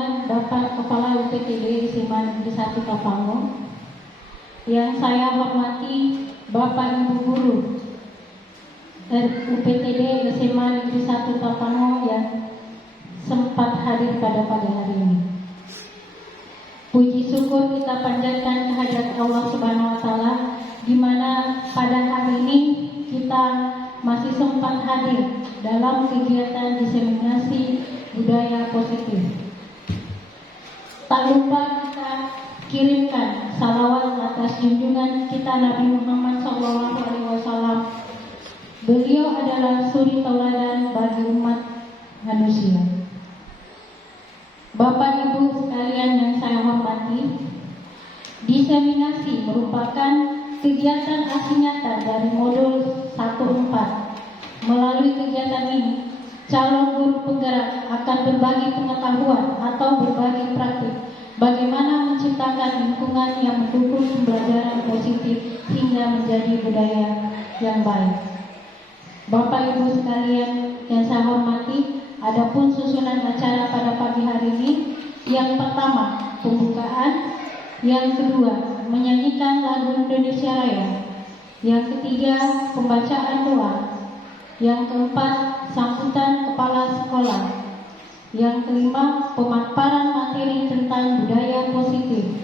rombongan Bapak Kepala UPTD SMA Negeri 1 Kapango, yang saya hormati Bapak Ibu Guru UPTD SMA Negeri 1 Kapango yang sempat hadir pada hari ini. Puji syukur kita panjatkan kehadirat Allah Subhanahu wa Ta'ala, di mana pada hari ini kita masih sempat hadir dalam kegiatan diseminasi budaya positif. Tak lupa kita kirimkan salawat atas junjungan kita Nabi Muhammad SAW. Beliau adalah suri tauladan bagi umat manusia. Bapak Ibu sekalian yang saya hormati, diseminasi merupakan kegiatan aksi nyata dari modul 1-4. Melalui kegiatan ini, calon guru penggerak akan berbagi pengetahuan atau berbagi praktik bagaimana menciptakan lingkungan yang mendukung pembelajaran positif hingga menjadi budaya yang baik. Bapak Ibu sekalian yang saya hormati, adapun susunan acara pada pagi hari ini, yang pertama pembukaan, yang kedua menyanyikan lagu Indonesia Raya, yang ketiga pembacaan doa, yang keempat sambutan kepala sekolah, yang kelima pemaparan materi tentang budaya positif,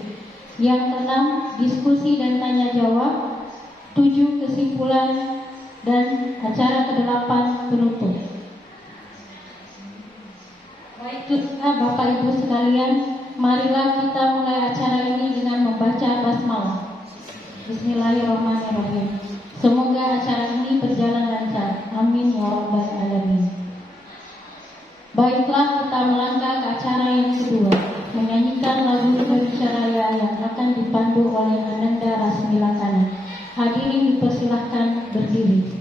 yang keenam diskusi dan tanya jawab, 7 kesimpulan, dan acara ke-8 penutup. Baiklah Bapak Ibu sekalian, marilah kita mulai acara ini dengan membaca basmalah. Bismillahirrahmanirrahim. Semoga acara ini berjalan lancar. Amin ya rabbal alamin. Baiklah, kita melangkah ke acara yang kedua, menyanyikan lagu Indonesia Raya yang akan dipandu oleh Ananda Rasmilakana. Hadirin dipersilahkan berdiri.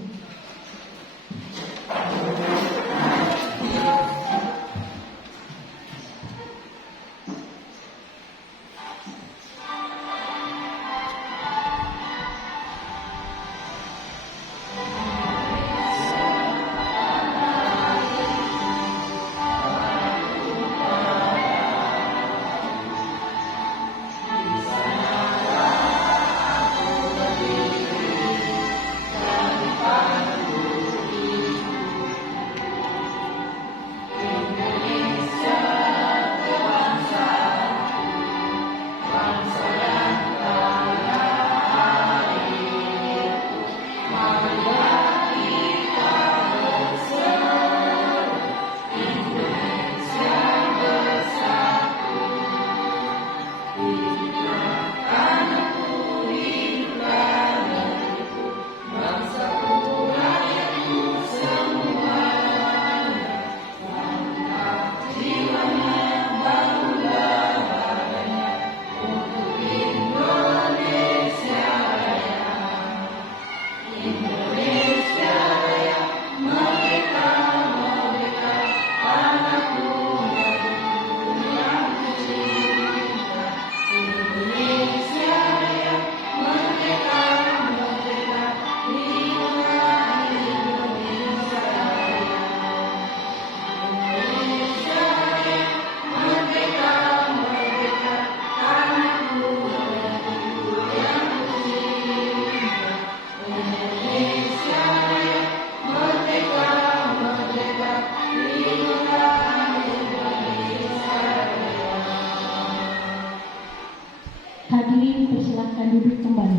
Hadirin persilahkan duduk kembali.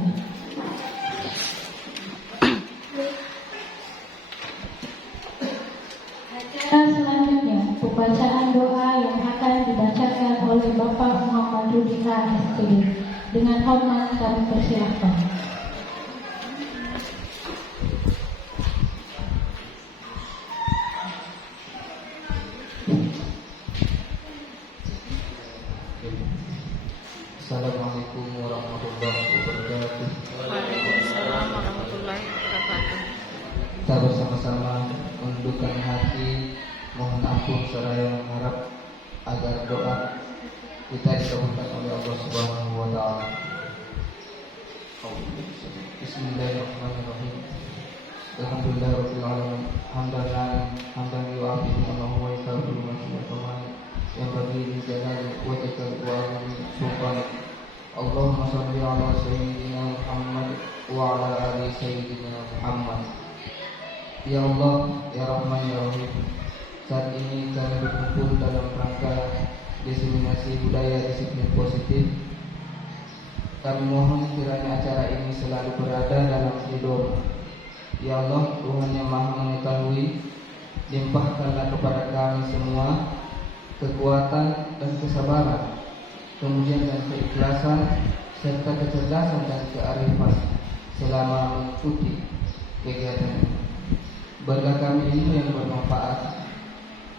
Acara selanjutnya pembacaan doa yang akan dibacakan oleh Bapak Muhammad Rudika SPD. Dengan hormat kami persilahkan. Assalamualaikum warahmatullahi wabarakatuh. Waalaikumsalam warahmatullahi wabarakatuh. Kita bersama-sama menundukkan hati, mohon ampun seraya mengharap agar doa kita dikabulkan oleh Allah Subhanahu wa Ta'ala. Bismillahirrahmanirrahim. Alhamdulillahirabbil alamin. Hamdan yu'afi Allahu wa yukabiru wa yukabiru. yang bagi jalali wajhaka wa azimi sultanik. Allahumma shalli ala sayyidina Muhammad wa ala ali sayyidina Muhammad. Ya Allah, ya Rahman, ya Rahim, saat ini kami berkumpul dalam rangka diseminasi budaya disiplin positif. Kami mohon kiranya acara ini selalu berada dalam ridho. Ya Allah, Tuhan yang Maha Mengetahui, limpahkanlah kepada kami semua kekuatan dan kesabaran, kemudian dan keikhlasan serta kecerdasan dan kearifan selama mengikuti kegiatan ini. Berilah kami ilmu yang bermanfaat,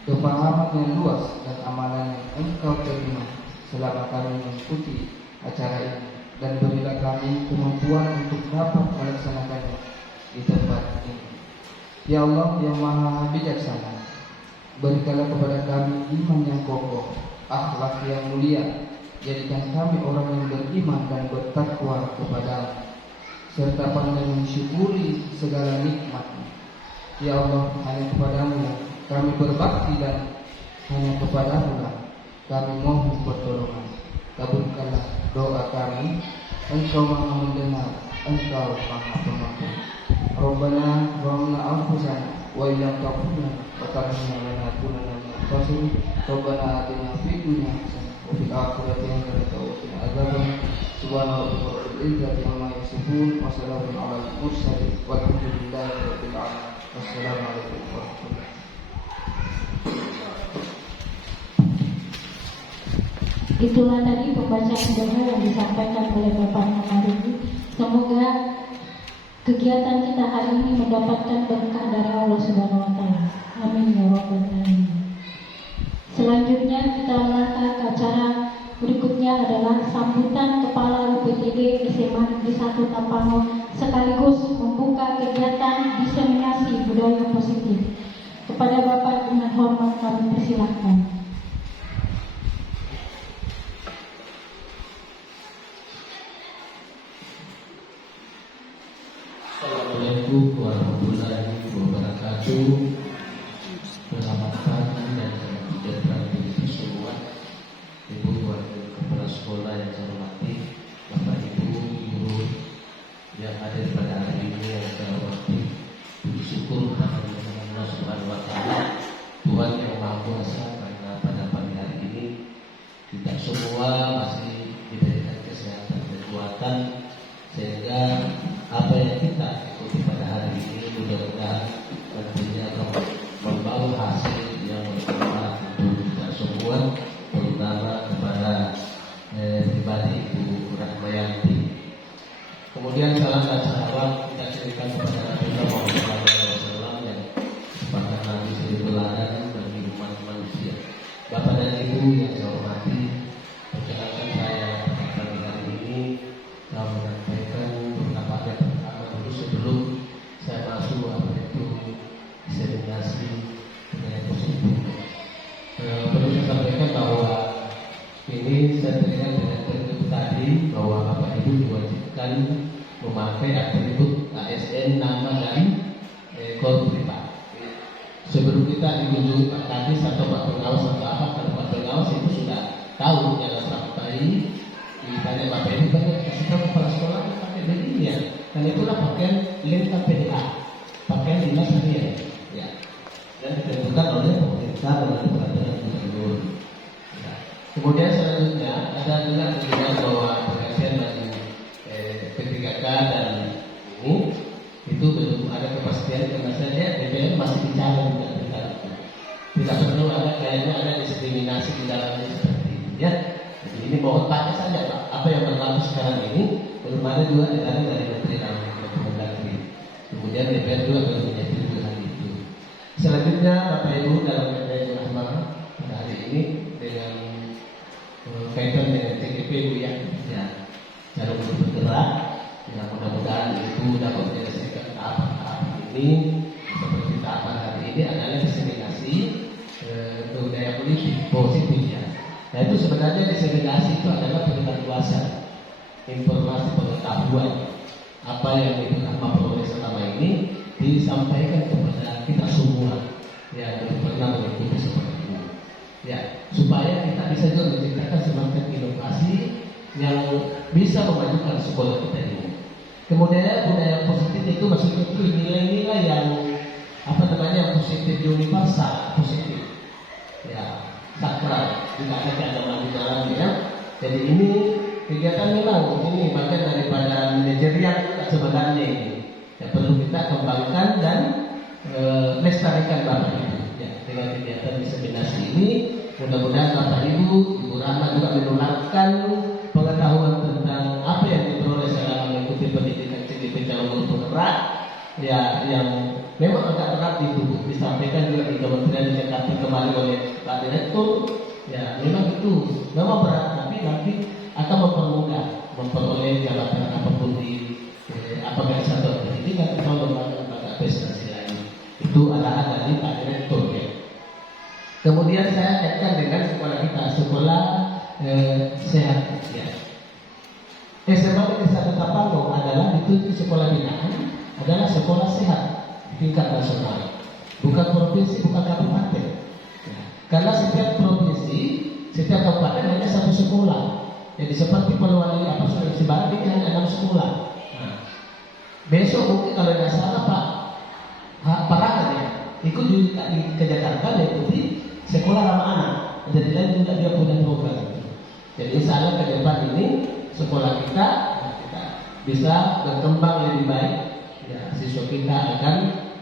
kepahaman yang luas dan amalan yang Engkau terima selama kami mengikuti acara ini, dan berilah kami kemampuan untuk dapat melaksanakannya di tempat ini. Ya Allah yang Maha Bijaksana, berikanlah kepada kami iman yang kokoh, akhlak yang mulia. Jadikan kami orang yang beriman dan bertakwa kepada-Mu, serta pandai mensyukuri segala nikmat-Mu. Ya Allah, hanya kepada-Mu kami berbakti dan hanya kepada-Mu lah kami mohon pertolongan. Kabulkanlah doa kami. Engkau Maha mendengar, Engkau Maha pengampun. Rabbana zalamna anfusana wa illam taghfir lana wa tarhamna lanakunanna minal khasirin. Rabbana atina fid dunya hasanah wa fil akhirati hasanah wa qina adzabannar. Subhana rabbika rabbil izzati amma yasifun wa salamun alal mursalin walhamdulillahi rabbil alamin. Wassalamualaikum warahmatullahi wabarakatuh. Itulah tadi pembacaan doa yang disampaikan oleh Bapak Namarudi. Semoga kegiatan kita hari ini mendapatkan berkah dari Allah Subhanahu wa taala. Amin ya rabbal alamin. Selanjutnya kita melangkah ke acara berikutnya adalah sambutan Kepala UPTD SMA Negeri 1 Tapango sekaligus membuka kegiatan diseminasi budaya positif. Kepada Bapak dengan hormat kami persilahkan. Assalamualaikum warahmatullahi wabarakatuh. Selamat pagi dan salam sejahtera bagi kita semua. Ibu wakil kepala sekolah yang saya hormati, Bapak Ibu guru yang hadir pada hari ini yang saya hormati. Puji syukur kepada Allah Subhanahu wa taala, Tuhan yang Maha Kuasa, karena pada pagi hari ini kita semua masih diberikan kesehatan dan kekuatan sehingga apa yang kita ikuti pada hari ini mudah-mudahan tentunya membawa hasil yang bermanfaat untuk kita semua, terutama kepada pribadi Ibu Rahmayanti. Kemudian salam dan salawat kita kirimkan kepada Nabi Muhammad SAW yang merupakan nabi suri teladan bagi umat manusia. Bapak dan Ibu yang saya hormati, perkenalkan saya pada hari ini saya menyampaikan beberapa hal yang pertama dulu sebelum saya masuk apa itu diseminasi budaya positif. Perlu saya sampaikan bahwa ini saya teringat dengan tertutup tadi bahwa Bapak Ibu diwajibkan memakai atribut ASN nama dan kode privat. Sebelum kita dikunjungi Pak Kadis atau Pak Pengawas atau apa, kalau Pak Pengawas itu sudah tahu yang selamat tadi. Ditanya Bapak Ibu kan kasih tahu kepala sekolah pakai begini ya, dan itulah pakaian lengkap PDA, pakaian dinas harian, ya, dan ditentukan oleh pemerintah oleh peraturan gubernur. Ya. Kemudian selanjutnya ada juga kegiatan bahwa pergantian bagi P3K dan ini itu belum ada kepastian karena saya lihat DPR masih bicara juga tentang itu. Tidak perlu ada kayaknya ada diskriminasi di dalamnya seperti ini, ya. Jadi ini mohon tanya saja Pak, apa yang berlaku sekarang ini belum ada juga dari Menteri dalam Negeri. Kemudian DPR juga belum menyetujui hal itu. Selanjutnya Bapak Ibu dalam PPN Rahma pada hari ini dengan kaitan dengan TGP Bu ya, cara untuk bergerak, ya mudah-mudahan itu dapat menyelesaikan tahapan ini seperti tahapan hari ini adalah diseminasi budaya politik positif ya. Nah itu sebenarnya diseminasi itu adalah penyebar luasan informasi pengetahuan apa yang Ibu Rahma peroleh selama ini disampaikan kepada kita semua yang belum pernah mengikuti seperti itu. Ya, supaya kita bisa juga menciptakan semacam inovasi yang bisa memajukan sekolah kita ini. Kemudian budaya positif itu maksudnya itu nilai-nilai yang yang positif, universal, positif, ya, sakral, tidak ada keagamaan di dalamnya. Ya. Jadi ini kegiatan memang ini bagian daripada manajerial sebenarnya ini yang perlu kita kembangkan dan lestarikan Bapak Ibu. Ya, dengan kegiatan diseminasi ini, mudah-mudahan Bapak Ibu, Ibu Rahma juga menularkan pengetahuan tentang apa yang diperoleh selama mengikuti pendidikan CGP calon guru penggerak, ya, yang memang agak berat itu disampaikan juga di Kementerian Jakarta kemarin oleh Pak Direktur. Ya, memang itu memang berat, tapi nanti akan memperoleh jabatan apapun di apakah satu pendidikan atau lembaga prestasi lain. Itu adalah dari Pak Direktur. Ya. Kemudian saya kaitkan dengan sekolah kita, sekolah sehat. Ya. SMA Negeri 1 Tapanggo adalah itu sekolah binaan, adalah sekolah sehat tingkat nasional, bukan provinsi, bukan kabupaten. Ya. Karena setiap provinsi, setiap kabupaten hanya satu sekolah. Jadi seperti Polewali Sulawesi Barat ini hanya 6 sekolah. Nah, besok mungkin kalau tidak salah Pak Rakan ya ikut ke Jakarta mengikuti sekolah ramah anak. Jadi lain juga dia punya program. Jadi insya Allah ke depan ini sekolah kita bisa berkembang lebih baik. Ya, siswa kita akan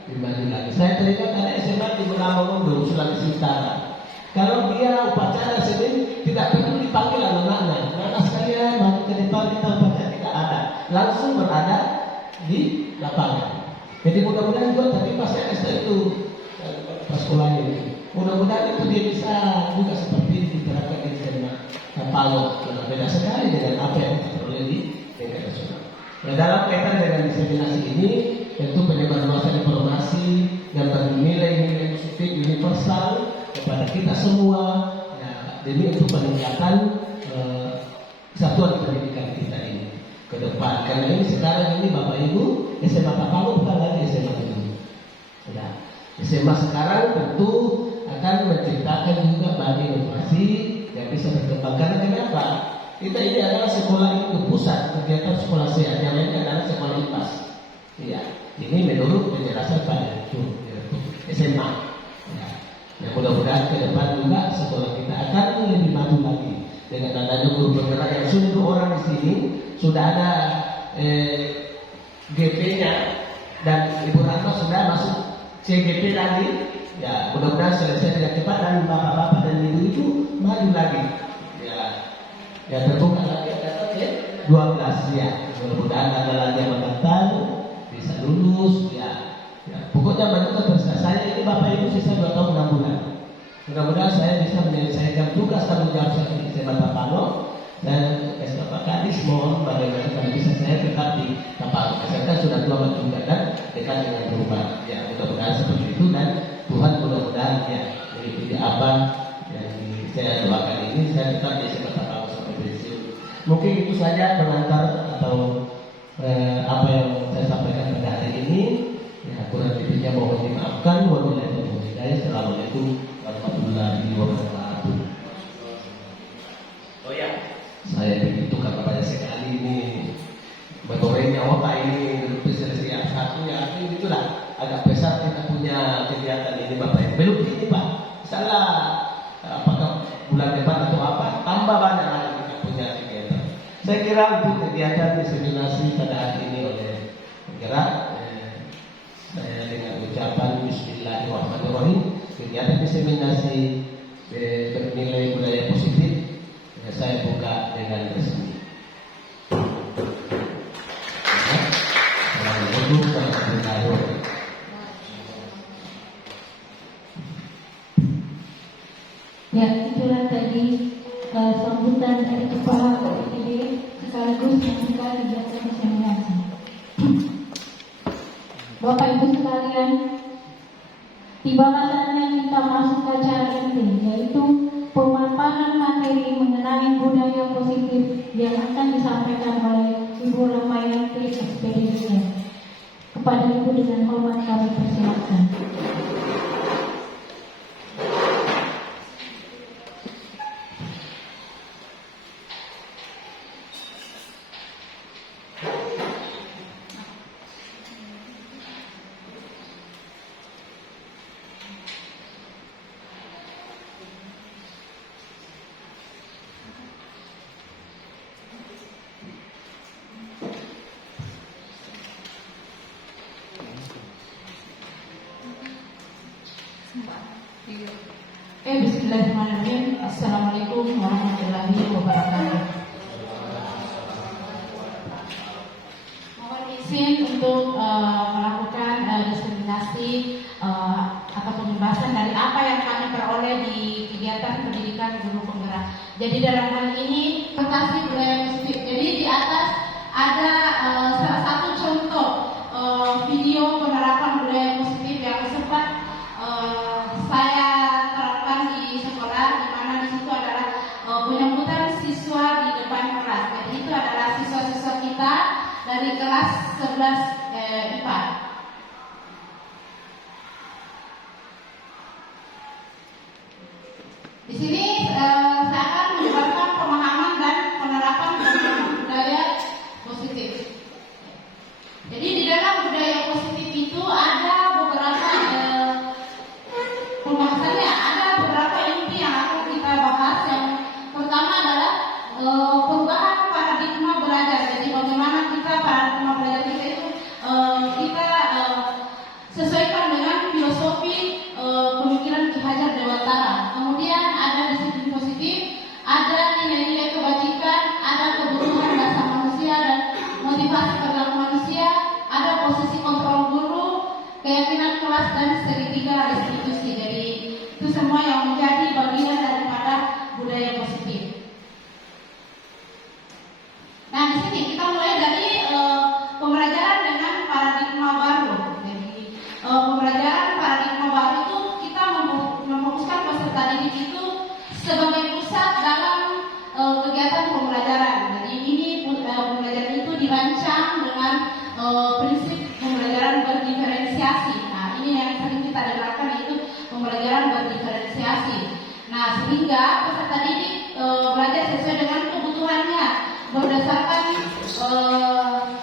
lebih lagi. Saya teringat ada SMA di Bulawamundu, Sulawesi Utara. Kalau dia upacara Senin tidak perlu dipanggil anak-anaknya. Karena sekalian maju ke depan kita upacara tidak ada, langsung berada di lapangan. Jadi mudah-mudahan juga tadi pas saya itu pas sekolah ini, mudah-mudahan itu dia bisa juga seperti diterapkan di SMA Tapanggo. Beda sekali dengan apa yang kita peroleh di tingkat nasional. Nah, dalam kaitan dengan diseminasi ini, tentu penyebarluasan informasi dan nilai-nilai positif universal kepada kita semua. Nah, demi untuk peningkatan satuan pendidikan kita ini ke depan. Karena ini sekarang ini Bapak Ibu SMA Tapanggo bukan lagi SMA dulu. Ya, SMA sekarang tentu akan menciptakan juga banyak inovasi yang bisa berkembang. Karena kenapa? Kita ini adalah sekolah itu pusat kegiatan sekolah sehat, yang lainnya adalah sekolah IPAS. Iya, ini menurut penjelasan Pak Direktur SMA. Ya. Yang mudah-mudahan ke depan juga sekolah kita akan lebih maju lagi dengan adanya guru penggerak yang sudah 2 orang di sini, sudah ada GP-nya dan Ibu Rahma sudah masuk CGP lagi. Ya, mudah-mudahan selesai dengan cepat dan bapak-bapak dan ibu-ibu maju lagi. Ya terbuka lagi ada 12 ya. Mudah-mudahan ada lagi yang mendaftar bisa lulus ya. Pokoknya banyak prestasi. Saya ini Bapak Ibu sisa 2 tahun 6 bulan. Mudah-mudahan saya bisa menyelesaikan tugas tanggung jawab saya di SMA Tapanggo dan Pak Kadis mohon bagaimana kalau bisa saya tetap di Tapanggo. Saya sudah tua juga dan dekat dengan rumah. Ya mudah-mudahan seperti itu dan Tuhan mudah-mudahan ya mengikuti apa yang saya doakan ini saya tetap di SMA Tapanggo. Mungkin itu saja pengantar atau apa yang saya sampaikan pada hari ini. Ya, kurang lebihnya mohon dimaafkan. Wabillahi taufiq wal hidayah. Assalamualaikum warahmatullahi wabarakatuh. Oh ya, saya begitu karena banyak sekali ini bergorengnya otak ini spesialisasi satu ya ini itulah agak besar kita punya kegiatan ini Bapak Ibu. Belum ini Pak, salah apakah bulan depan atau apa tambah banyak lagi kita punya kegiatan. Saya kira untuk kegiatan diseminasi pada hari ini oleh penggerak, saya dengan ucapan Bismillahirrahmanirrahim, kegiatan diseminasi bernilai budaya positif, saya buka dengan resmi. Assalamualaikum warahmatullahi wabarakatuh. Ya, itulah tadi sambutan dari Kepala OPD sekaligus membuka kegiatan diseminasi. Bapak Ibu sekalian, tibalah saatnya kita masuk ke acara inti, yaitu pemaparan materi mengenai budaya positif yang akan disampaikan oleh Ibu Rahmayanti SPDIN. Kepada Ibu dengan hormat kami persilakan. Bismillahirrahmanirrahim. Assalamualaikum warahmatullahi wabarakatuh. Mohon izin untuk melakukan diskriminasi atau pembebasan dari apa yang kami peroleh di kegiatan pendidikan guru penggerak. Jadi dalam hal ini prestasi budaya positif. Jadi di atas ada salah satu contoh video penerapan budaya positif yang sempat saya terapkan di sekolah, di mana di situ adalah penyambutan siswa di depan kelas. Jadi itu adalah siswa-siswa kita dari kelas 11 IPA. Di sini saya akan menjelaskan pemahaman dan penerapan budaya positif. Jadi di dalam budaya positif itu ada beberapa pembahasannya, ada beberapa inti yang akan kita bahas. Yang pertama adalah perubahan paradigma belajar. Jadi bagaimana kita paradigma belajar kita itu kita sesuaikan dengan filosofi pemikiran Ki Hajar Dewantara. Kemudian ada disiplin positif, ada nilai-nilai kebajikan, ada kebutuhan dasar manusia dan motivasi perilaku manusia, ada posisi kontrol guru, keyakinan kelas dan segitiga restitusi. Jadi itu semua yang menjadi bagian daripada budaya positif. Nah, di sini kita mulai dari pembelajaran dengan paradigma baru. Jadi pembelajaran paradigma baru itu kita memfokuskan peserta didik itu sebagai pusat dalam kegiatan pembelajaran. Jadi ini pembelajaran itu dirancang dengan prinsip pembelajaran berdiferensiasi. Nah, ini yang sering kita dengarkan, yaitu pembelajaran berdiferensiasi. Nah, sehingga peserta didik belajar sesuai dengan kebutuhannya berdasarkan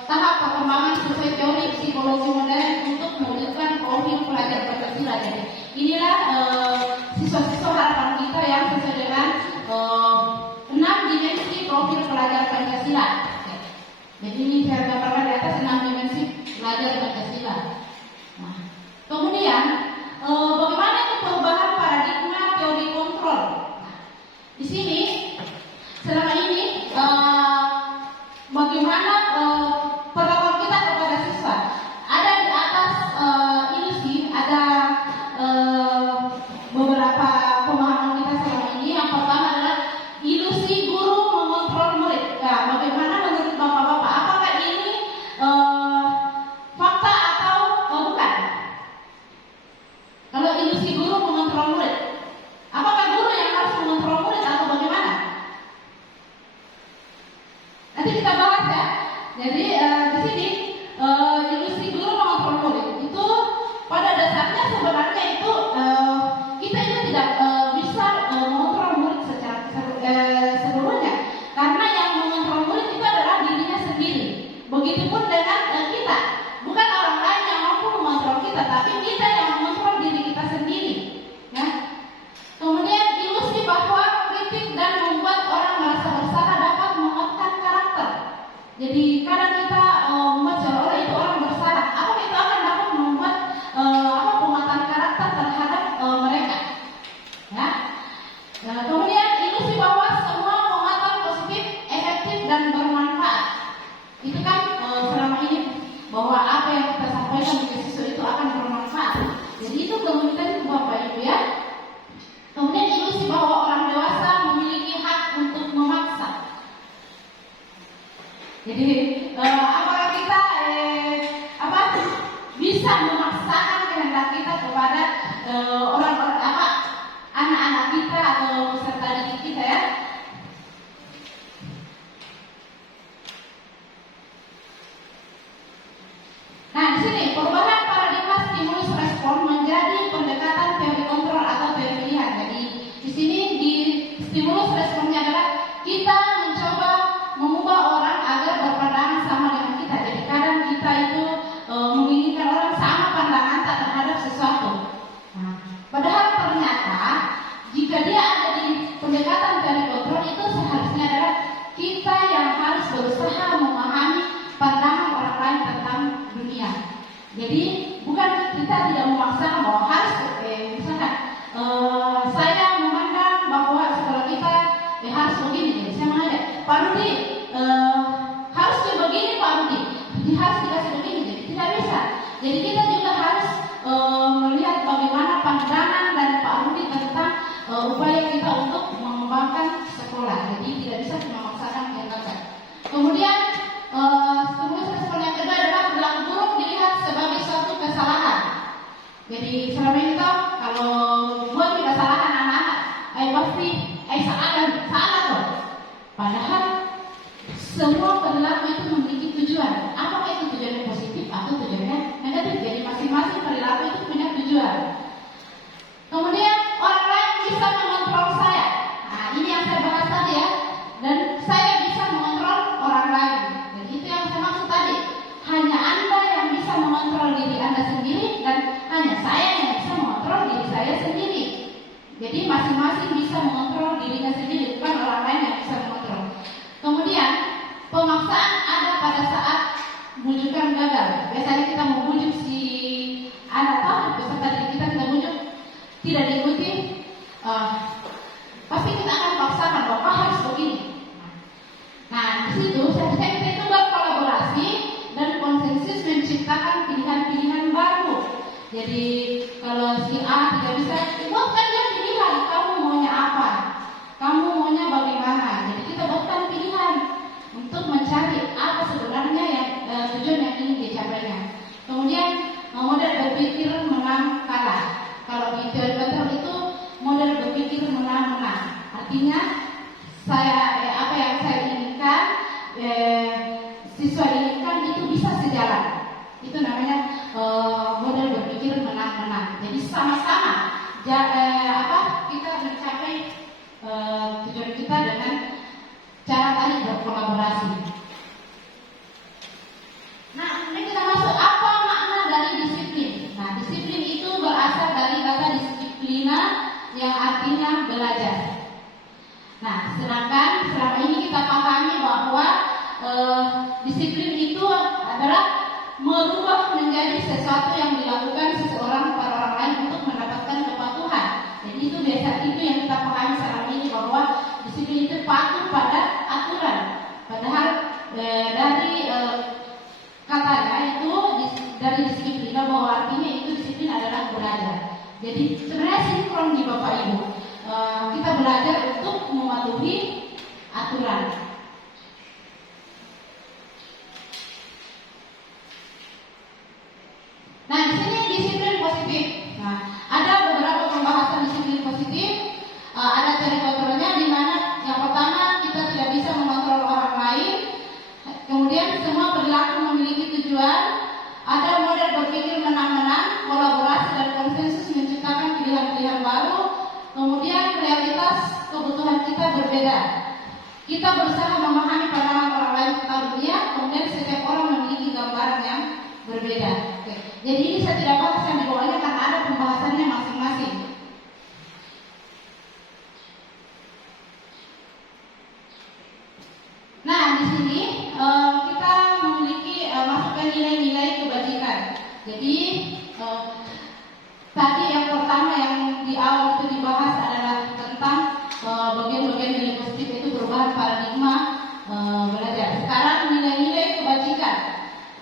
tahap perkembangan sesuai teori psikologi modern untuk mewujudkan profil pelajar Pancasila. Jadi inilah siswa-siswa harapan kita yang sesuai dengan 6 dimensi profil pelajar Pancasila. Jadi ini saya gambarkan di atas 6 dimensi pelajar Pancasila. Nah, kemudian bagaimana itu perubahan paradigma teori kontrol? Nah, di sini selama ini bagaimana perlakuan kita kepada siswa? Ada di atas ilusi, ada beberapa pemahaman kita selama ini. Yang pertama adalah ilusi guru mengontrol murid. Nah, bagaimana menurut bapak-bapak? Apakah ini fakta atau bukan? Kalau ilusi guru mengontrol murid, apakah guru yang harus mengontrol murid atau bagaimana? Nanti kita bahas ya. Jadi di sini ilusi guru mengontrol murid itu pada dasarnya sebenarnya itu kita itu tidak bisa mengontrol murid secara seluruhnya, karena yang mengontrol murid itu adalah dirinya sendiri. Begitupun dengan kita, bukan orang lain yang mampu mengontrol kita, tapi kita yang mengontrol diri kita sendiri. Ya. Kemudian ilusi bahwa kritik dan membuat orang merasa bersalah dapat menguatkan karakter. Jadi kadang kita membuat seolah-olah itu orang bersalah. Apa itu akan dapat membuat penguatan karakter terhadap mereka. Ya. Nah, kemudian ilusi bahwa semua penguatan positif, efektif dan bermanfaat. Itu kan selama ini bahwa apa yang kita sampaikan di siswa itu akan bermanfaat. Jadi itu kemungkinan itu Bapak Ibu ya. Kemudian ilusi bahwa orang dewasa memiliki hak untuk memaksa. Jadi apakah kita bisa memaksakan kehendak kita kepada orang-orang anak-anak kita atau peserta didik kita ya? Nah, di sini perubahan paradigma stimulus respon menjadi pendekatan teori kontrol atau teori pilihan. Jadi di sini di stimulus responnya adalah kita mencoba mengubah orang agar berpandangan sama dengan kita. Jadi kadang kita itu menginginkan orang sama pandangan tak terhadap sesuatu. Nah, padahal ternyata jika dia ada di pendekatan teori kontrol itu seharusnya adalah kita yang harus berusaha memahami pandangan orang lain tentang dunia. Jadi bukan kita tidak memaksa bahwa harus misalkan saya Kemudian stimulus respon yang kedua adalah perilaku buruk dilihat sebagai suatu kesalahan. Jadi selama ini toh kalau buat kesalahan anak-anak, pasti salah toh. Padahal semua perilaku itu memiliki tujuan. Apakah itu tujuannya positif atau tujuannya negatif? Jadi masing-masing perilaku itu punya tujuan. Kemudian orang lain bisa mengontrol saya. Nah, ini yang saya bahas tadi ya. Dan saya bisa mengontrol orang lain. Dan itu yang saya maksud tadi. Hanya Anda yang bisa mengontrol diri Anda sendiri dan hanya saya yang bisa mengontrol diri saya sendiri. Jadi masing-masing bisa mengontrol dirinya sendiri, bukan orang lain yang bisa mengontrol. Kemudian pemaksaan ada pada saat bujukan gagal. Biasanya kita mau bujuk si anak atau peserta didik kita bujuk tidak diikuti, pasti kita akan paksakan bahwa harus begini. Nah, di situ seharusnya kita itu berkolaborasi dan konsensus menciptakan pilihan-pilihan baru. Jadi kalau si A tidak bisa, buatkan dia pilihan. Kamu maunya apa? Kamu maunya bagaimana? Jadi kita buatkan pilihan untuk mencari apa sebenarnya yang tujuan yang ingin dicapainya. Kemudian model berpikir menang kalah. Kalau di teori kontrol itu model berpikir menang-menang. Artinya apa yang saya inginkan, siswa inginkan itu bisa sejalan. Itu namanya model berpikir menang-menang. Jadi sama-sama kita mencapai tujuan kita dengan cara tadi berkolaborasi. Nah, ini kita masuk apa makna dari disiplin. Nah, disiplin itu berasal dari kata disiplina yang artinya belajar. Nah, sedangkan selama ini kita pahami bahwa disiplin itu adalah merubah menjadi sesuatu yang dilakukan seseorang kepada orang lain untuk mendapatkan kepatuhan. Jadi itu yang kita pahami selama ini bahwa disiplin itu patuh pada aturan. Padahal dari katanya itu dari disiplin bahwa artinya itu disiplin adalah belajar. Jadi sebenarnya sinkron di Bapak Ibu. Kita belajar untuk mematuhi aturan. Nah, di sini disiplin positif. Nah, ada beberapa pembahasan disiplin positif. Ada cara kontrolnya di mana yang pertama kita tidak bisa mengontrol orang lain. Kemudian semua perilaku memiliki tujuan. Ada model berpikir menang-menang, kolaborasi dan konsensus menciptakan pilihan-pilihan baru. Kemudian realitas kebutuhan kita berbeda. Kita berusaha memahami pandangan orang lain tentang dunia. Kemudian setiap orang memiliki gambaran yang berbeda. Oke. Jadi ini saya tidak bahas yang di bawahnya karena ada pembahasannya masing-masing. Nah, di sini kita memiliki masukkan nilai-nilai kebajikan. Jadi tadi yang pertama yang di awal itu dibahas adalah tentang bagian-bagian nilai positif itu perubahan paradigma belajar. Sekarang nilai-nilai kebajikan.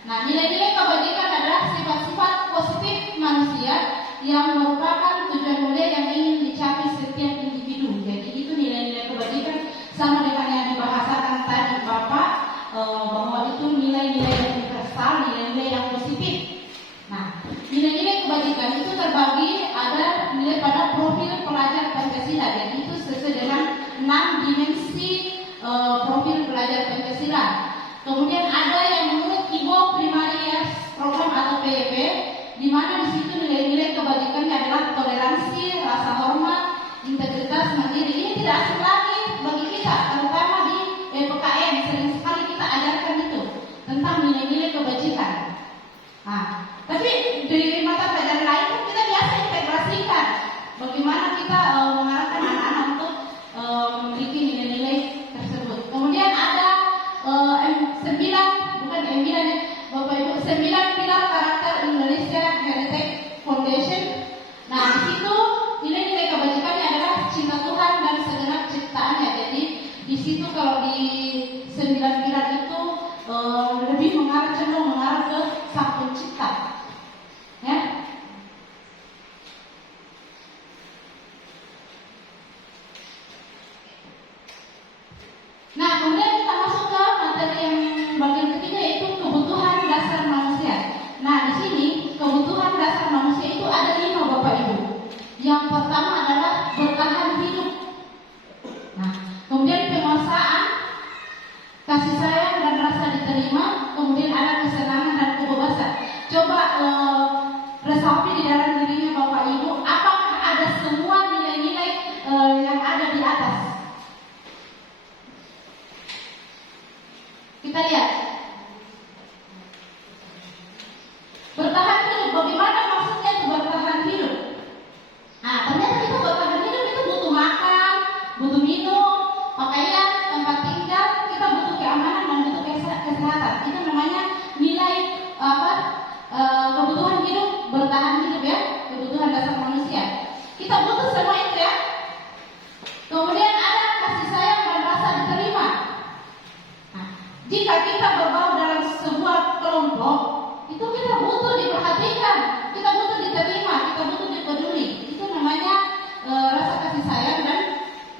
Nah, nilai-nilai kebajikan adalah sifat-sifat positif manusia yang merupakan tujuan mulia yang ingin dicapai setiap individu. Jadi itu nilai-nilai kebajikan sama dengan yang dibahasakan tadi Bapak bahwa itu nilai-nilai yang universal, nilai-nilai yang positif. Nah, nilai-nilai kebajikan itu terbagi ada nilai pada profil pelajar Pancasila. Jadi itu sesuai dengan 6 dimensi profil pelajar Pancasila. Kemudian ada yang menurut Ibu Primaries Program atau PEP, di mana di situ nilai-nilai kebajikannya adalah toleransi, rasa hormat, integritas, mandiri. Ini tidak asing lagi bagi kita, terutama di PKN. Sering sekali kita ajarkan itu tentang nilai-nilai kebajikan. Nah, tapi di mata pelajaran lain kita biasa integrasikan bagaimana kita mengarahkan anak-anak untuk memiliki nilai-nilai tersebut. Kemudian ada 9 Bapak Ibu, 9 pilar karakter Indonesia Heritage Foundation. Nah, di situ nilai-nilai kebajikannya adalah cinta Tuhan dan segenap ciptaannya. Jadi di situ kalau di 9 pilar itu lebih cenderung mengarah ke Sang Pencipta. kasih sayang dan rasa diterima, kemudian ada kesenangan dan kebebasan. Coba resapi di dalam dirinya Bapak Ibu, apakah ada semua nilai-nilai yang ada di atas? Kita lihat. Bertahan hidup, bagaimana maksudnya itu bertahan hidup? Nah, ternyata itu bertahan hidup itu butuh makan, butuh minum, pakaian, tempat tinggal, kita butuh keamanan dan butuh kesehatan. Itu namanya nilai kebutuhan hidup, bertahan hidup ya, kebutuhan dasar manusia. Kita butuh semua itu ya. Kemudian ada kasih sayang dan rasa diterima. Nah, jika kita berbaur dalam sebuah kelompok, itu kita butuh diperhatikan, kita butuh diterima, kita butuh dipeduli. Itu namanya rasa kasih sayang dan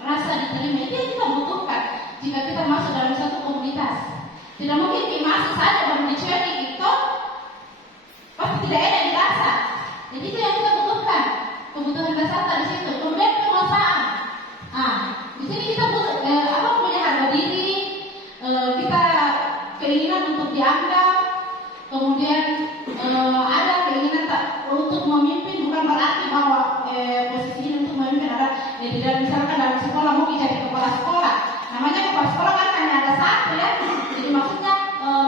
rasa diterima. Itu yang kita butuhkan jika kita masuk dalam satu komunitas. Tidak mungkin kita masuk saja baru dicari itu pasti tidak ada yang dirasa. Jadi itu yang kita butuhkan, kebutuhan dasar di situ. Kemudian penguasaan. Di sini kita butuh punya harga diri, kita keinginan untuk dianggap. Kemudian ada keinginan untuk memimpin, bukan berarti bahwa posisi ini untuk memimpin ada misalkan dalam sekolah mungkin jadi kepala sekolah. Namanya kepala sekolah kan hanya ada satu ya. Jadi maksudnya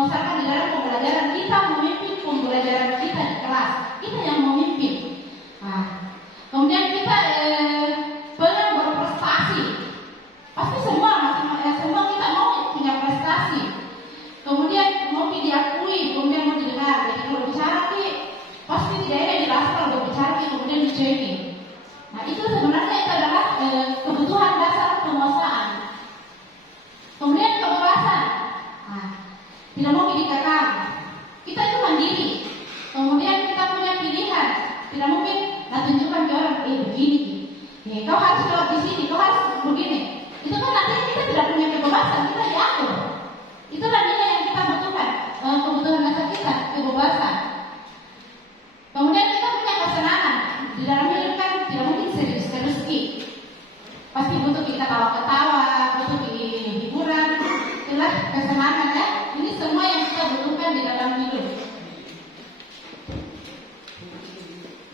misalkan di dalam pembelajaran kita memimpin pembelajaran kita di kelas, kita yang memimpin. Kemudian kita pengen berprestasi. Pasti semua kita mau punya prestasi. Kemudian mau diakui, kemudian mau didengar. Jadi kalau bicara pasti tidak ada dirasa kalau berbicara kemudian dicari. Nah itu sebenarnya itu adalah kebutuhan dasar penguasaan. Kemudian kebebasan. Tidak mau dikekang. Kita itu mandiri. Kemudian kita punya pilihan. Tidak mungkin tunjukkan ke orang, begini. Kau harus lewat di sini, kau harus begini. Itu kan artinya kita tidak punya kebebasan, kita diatur. Itulah nilai yang kita butuhkan, kebutuhan dasar kita, kebebasan. Kemudian kita punya kesenangan. Di dalam hidup kan tidak mungkin serius-serius. Pasti butuh kita ketawa-ketawa, butuh hiburan. Itulah kesenangan ya. Ini semua yang kita butuhkan di dalam hidup.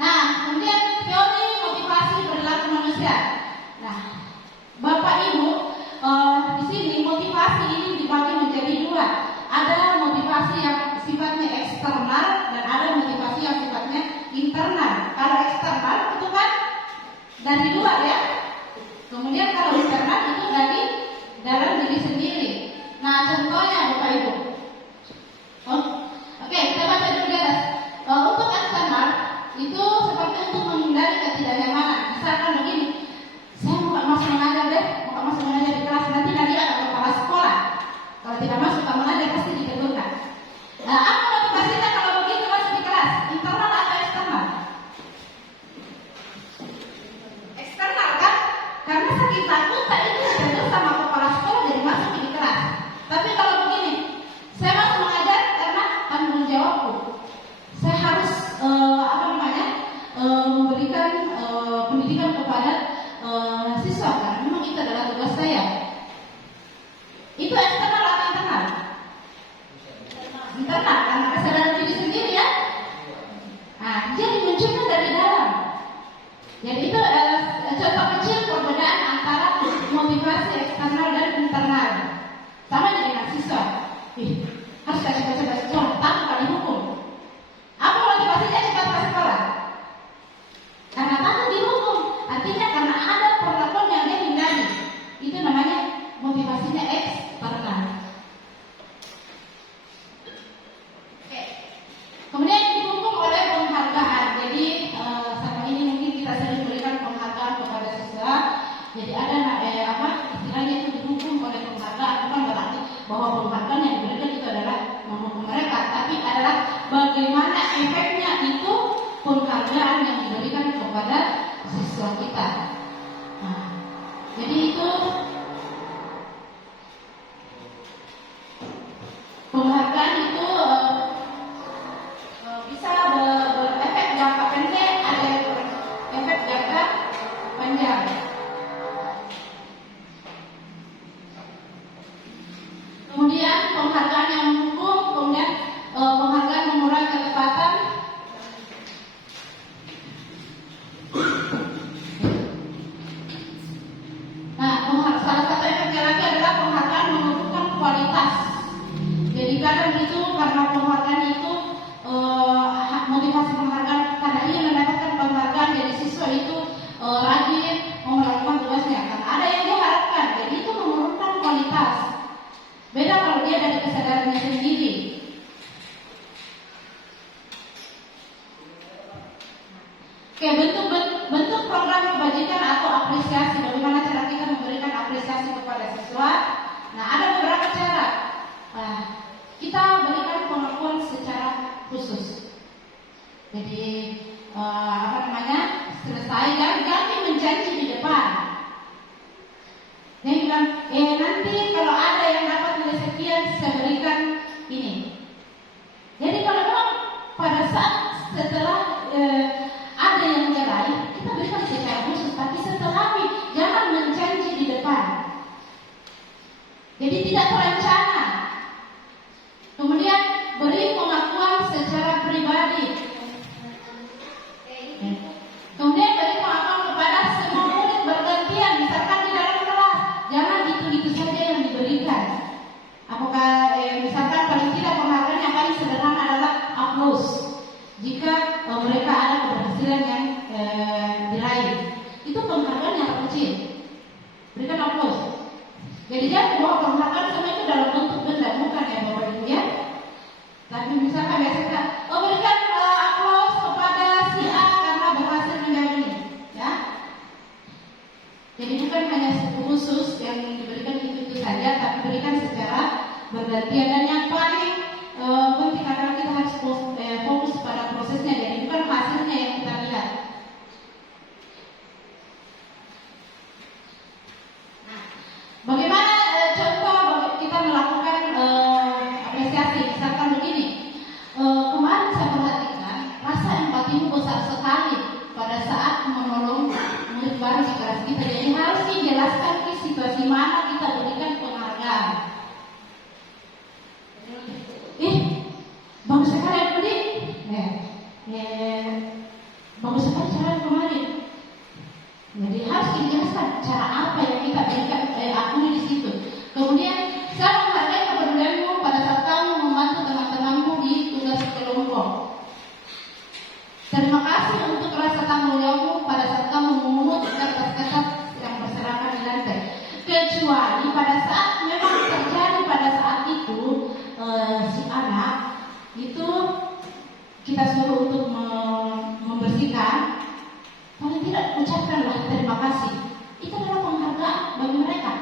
Nah, kemudian teori motivasi perilaku manusia. Nah, Bapak Ibu, di sini motivasi ini dibagi menjadi dua. Ada motivasi yang sifatnya eksternal dan ada motivasi yang sifatnya internal. Kalau eksternal itu kan dari luar ya. Kemudian kalau internal itu dari dalam diri sendiri. Nah, contohnya Bapak Ibu. Oke, kita baca dulu di atas. Untuk eksternal itu seperti untuk menghindari ketidaknyamanan. Misalkan begini, saya mau masuk mengajar deh, mau masuk mengajar di kelas, nanti ada kepala sekolah. Kalau tidak masuk kamu mengajar pasti ditegur. Apa motivasinya kalau begitu masuk di kelas? Internal atau eksternal? Eksternal kan? Karena saking takut tadi itu ditegur sama kepala sekolah jadi masuk di kelas. Tapi kalau begini, saya masuk mengajar karena tanggung jawabku. Saya harus memberikan pendidikan kepada siswa karena memang itu adalah tugas saya. Itu eksternal atau internal? Internal, karena kesadaran diri sendiri ya. Jadi munculnya dari dalam. Jadi itu contoh kecil perbedaan antara motivasi eksternal dan internal. Sama dengan siswa. Harus kasih baca sekolah, takut kali hukum. Apa motivasinya cepat ke sekolah? Karena takut dihukum. Artinya karena ada perlakuan yang dia hindari. Itu namanya motivasinya eksternal. Kemudian didukung oleh penghargaan. Jadi sama ini mungkin kita sering berikan penghargaan kepada siswa. Jadi ada istilahnya itu didukung oleh penghargaan. Bukan berarti bahwa penghargaan yang diberikan itu adalah menghukum mereka, tapi adalah bagaimana efeknya itu penghargaan yang diberikan kepada siswa kita. Jadi itu penghargaan itu bisa berefek jangka pendek, ada efek jangka panjang. kemudian penghargaan yang menghukum, kemudian penghargaan mengurangi ketepatan. Nah, salah satu efeknya lagi adalah penghargaan menentukan kualitas. Jadi kadang itu karena penghargaan itu motivasi penghargaan karena ia mendapatkan penghargaan dari siswa itu rajin mau melakukan tugasnya. Karena ada yang diharapkan, jadi itu menurunkan kualitas. Beda kalau dia dari kesadarannya sendiri. Oke, bentuk program kebajikan atau apresiasi. Bagaimana cara kita memberikan apresiasi kepada siswa? Nah, ada beberapa cara. Kita berikan pengakuan secara khusus. Jadi selesai dan ganti menjanji di depan. Dia bilang, nanti kalau ada yang dapat nilai sekian, saya berikan ini. Jadi kalau memang pada saat setelah ada yang meraih, kita berikan secara khusus, tapi setelah jangan menjanji di depan. Jadi tidak terencana. Kemudian beri pengakuan secara pribadi. Kemudian beri pengakuan kepada semua murid bergantian, misalkan di dalam kelas. Jangan itu saja yang diberikan. Apakah misalkan paling tidak penghargaan yang paling sederhana adalah aplaus. Jika mereka ada keberhasilan yang diraih, itu penghargaan yang kecil. Berikan aplaus. Jadi jangan bawa penghargaan semua itu dalam bentuk benda, bukan ya Bapak Ibu ya. Tapi misalkan biasanya, berikan aplaus kepada si A karena berhasil menjawab ini, ya. Jadi bukan hanya khusus yang diberikan itu saja, tapi berikan secara bergantian. Dan yang paling penting adalah kita harus fokus pada prosesnya, jadi bukan hasilnya yang kita lihat. Nah, bagaimana contoh kita melakukan apresiasi? Misalkan begini, kemarin saya perhatikan rasa empatimu besar sekali pada saat menolong murid baru di kelas kita. Jadi harus dijelaskan di situasi mana kita berikan penghargaan. Bagus sekali adik. Bagus sekali cara kemarin. Jadi harus dijelaskan cara apa yang kita berikan akui di situ. Kemudian saya menghargai kepedulianmu pada saat kamu membantu teman-temanmu di tugas kelompok. Terima kasih untuk rasa tanggung jawabmu pada saat kamu memungut kertas-kertas yang berserakan di lantai. Kecuali pada saat memang terjadi pada saat itu si anak itu kita suruh untuk membersihkan, paling tidak ucapkanlah terima kasih. Itu adalah penghargaan bagi mereka.